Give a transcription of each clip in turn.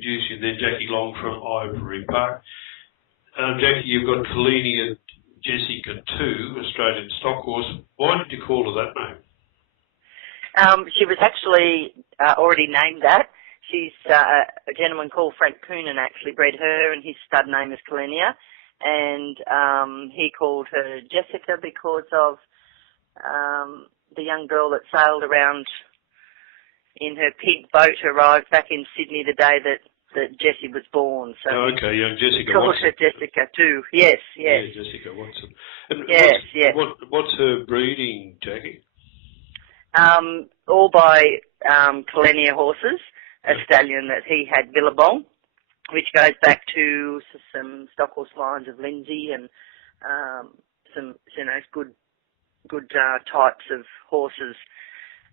introduce you then, Jackie Long from Ivery Park. Jackie, you've got Kallenia Jessica II, Australian stock horse. Why did you call her that name? She was actually already named that. She's a gentleman called Frank Coonan actually bred her, and his stud name is Kallenia. And he called her Jessica because of the young girl that sailed around in her pig boat, arrived back in Sydney the day that Jessie was born. So okay, young Jessica called Watson. her Jessica too. Yes. Yeah, Jessica Watson. And yes. What's her breeding, Jackie? All by Kallenia horses, a stallion that he had, Billabong, which goes back to some stock horse lines of Lindsay and some good types of horses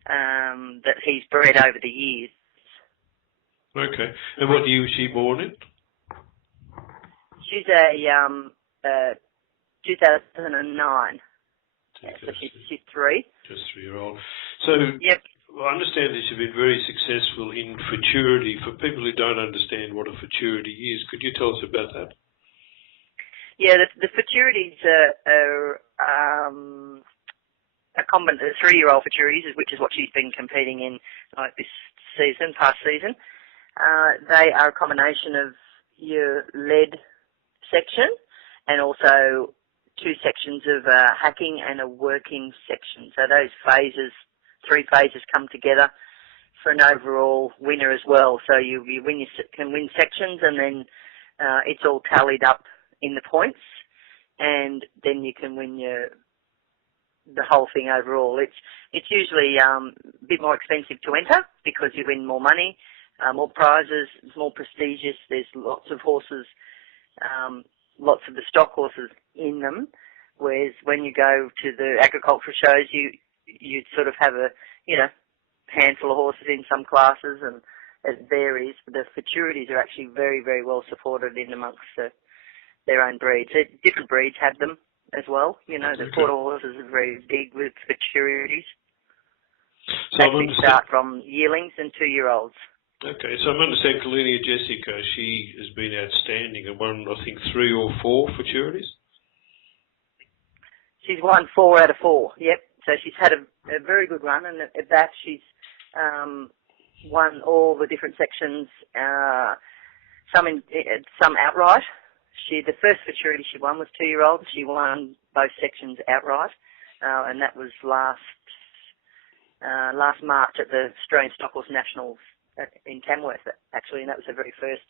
that he's bred over the years. Okay. And what year was she born in? She's a 2009. So she's 3. Just 3-year-old. So yep. I understand that you've been very successful in futurity. For people who don't understand what a futurity is, could you tell us about that? Yeah, the futurities are a combination. The 3-year-old futurities, which is what she's been competing in this season, past season. They are a combination of your lead section and also 2 sections of hacking and a working section. So those phases, 3 phases, come together for an overall winner as well. So you can win sections, and then it's all tallied up in the points, and then you can win the whole thing overall. It's usually a bit more expensive to enter because you win more money, more prizes, it's more prestigious. There's lots of horses, lots of the stock horses in them, whereas when you go to the agricultural shows, you sort of have a handful of horses in some classes, and it varies. The futurities are actually very, very well supported in amongst their own breeds. Different breeds have them as well. The quarter horses are very big with futurities. So actually start from yearlings and 2-year-olds. Okay, so I understand Kallenia Jessica, she has been outstanding and won, I think, 3 or 4 futurities? She's won 4 out of 4, yep. So she's had a very good run, and at that she's won all the different sections, some outright. The first futurity she won was 2-year-old. She won both sections outright, and that was last March at the Australian Stock Horse Nationals in Tamworth, actually, and that was her very first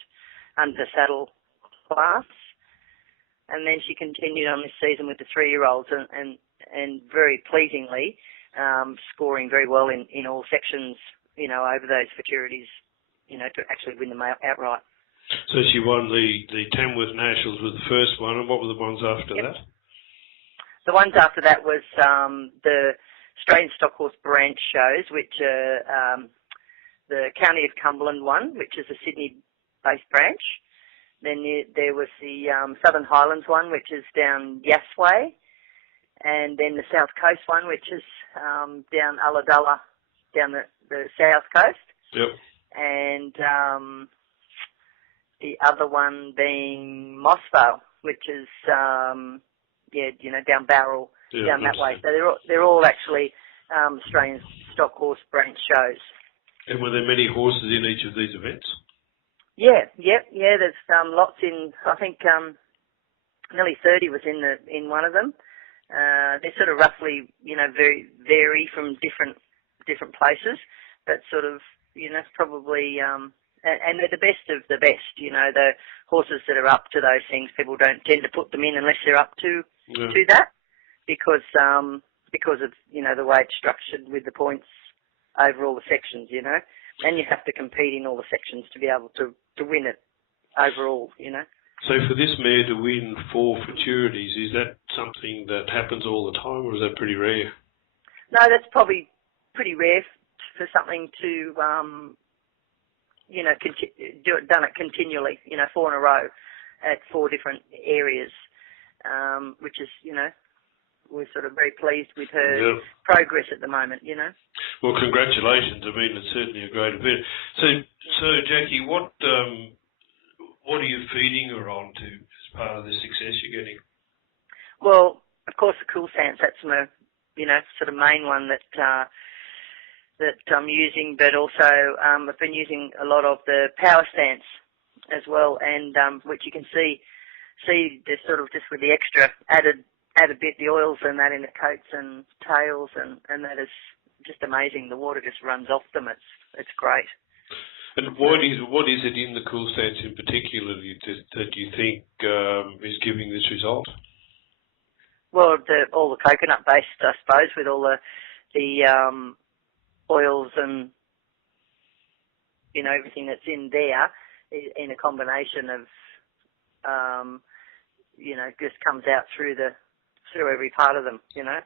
under saddle class. And then she continued on this season with the 3-year-olds, and very pleasingly scoring very well in all sections, over those futurities, to actually win them outright. So she won the Tamworth Nationals with the first one, and what were the ones after that? The ones after that was the Australian Stock Horse branch shows, which are the County of Cumberland one, which is a Sydney-based branch. Then there was the Southern Highlands one, which is down Yass Way. And then the South Coast one, which is down Ulladulla, down the South Coast. Yep. And the other one being Mossvale, which is, down Barrel, down that way. So they're all actually Australian Stock Horse branch shows. And were there many horses in each of these events? Yeah. There's lots in. I think nearly 30 was in one of them. They sort of roughly, vary from different places, but sort of, probably. And they're the best of the best. The horses that are up to those things, people don't tend to put them in unless they're up to that, because of the way it's structured with the points over all the sections, and you have to compete in all the sections to be able to win it overall, So for this mare to win 4 futurities, is that something that happens all the time, or is that pretty rare? No, that's probably pretty rare for something to, done it continually, 4 in a row at 4 different areas, which is, we're sort of very pleased with her progress at the moment, you know. Well, congratulations. I mean, it's certainly a great event. So Jackie, what are you feeding her on to as part of the success you're getting? Well, of course, the cool stance, that's my, you know, sort of main one that I'm using, but also I've been using a lot of the power stance as well, and which you can see just sort of just with the extra added bit, the oils and that in the coats and tails, and that is just amazing. The water just runs off them. It's great. And what is it in the cool stance in particular that you think is giving this result? Well, all the coconut based, I suppose, with all the oils and, you know, everything that's in there in a combination of, you know, just comes out through every part of them, you know.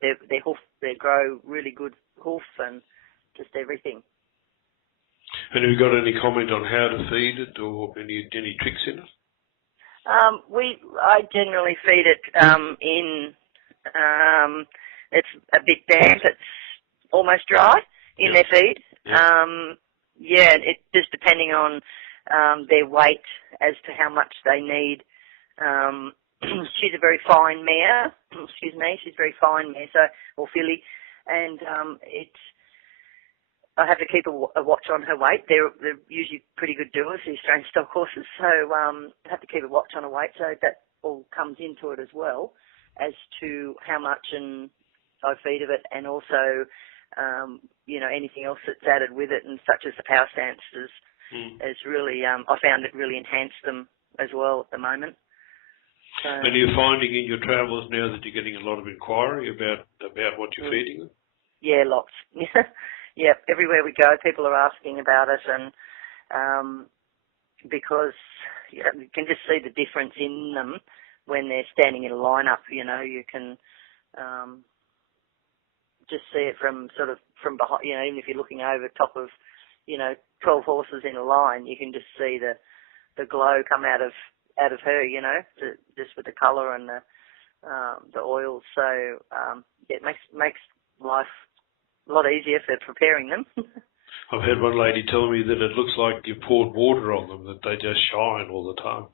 Their hoof, they grow really good hoof and just everything. And have you got any comment on how to feed it or any tricks in it? I generally feed it it's a bit damp, it's almost dry in their feed. It just depending on their weight as to how much they need. She's a very fine mare, she's very fine mare, or filly, and I have to keep a watch on her weight. They're usually pretty good doers, these Australian stock horses, so I have to keep a watch on her weight, so that all comes into it as well, as to how much and I feed of it, and also, you know, anything else that's added with it, and such as the power stances, is really, I found it really enhanced them as well at the moment. So, and you're finding in your travels now that you're getting a lot of inquiry about what you're feeding them? Yeah, lots. Yeah, everywhere we go, people are asking about it, and because you can just see the difference in them when they're standing in a lineup. You know, you can just see it from behind. You know, even if you're looking over top of, you know, 12 horses in a line, you can just see the glow come out of her. You know, just with the colour and the oils. So it makes life a lot easier for preparing them. I've had one lady tell me that it looks like you poured water on them, that they just shine all the time.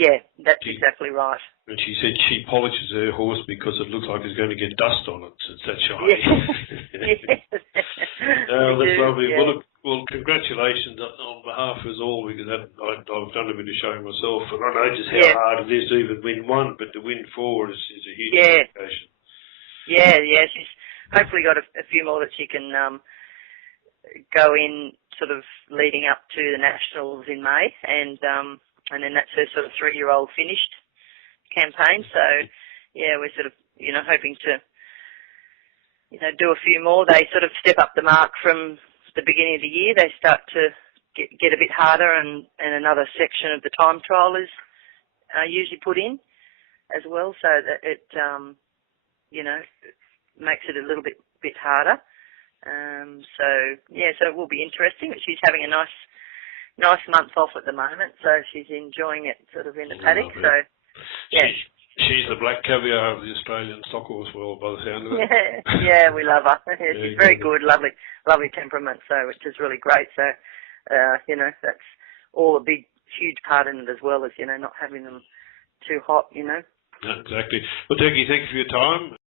Yeah, that's exactly right. And she said she polishes her horse because it looks like it's going to get dust on it. It's that shiny. That's lovely. Yeah. Well, congratulations on behalf of us all, because I've done a bit of showing myself, and I know just how hard it is to even win one, but to win four is a huge occasion. Yeah, she's hopefully got a few more that she can go in sort of leading up to the Nationals in May, and then that's her sort of 3-year-old finished campaign. So yeah, we're sort of, you know, hoping to, you know, do a few more. They sort of step up the mark from the beginning of the year. They start to get a bit harder, and another section of the time trial is usually put in as well, so that it you know, makes it a little bit harder. So it will be interesting. But she's having a nice month off at the moment, so she's enjoying it sort of in the paddock. So yeah, she's the black caviar of the Australian stock horse world, by the sound of it. Yeah, we love her. Yeah, she's very good, lovely temperament. So which is really great. So you know, that's all a big, huge part in it as well, as, you know, not having them too hot. You know. Yeah, exactly. Well, Jackie, thank you for your time.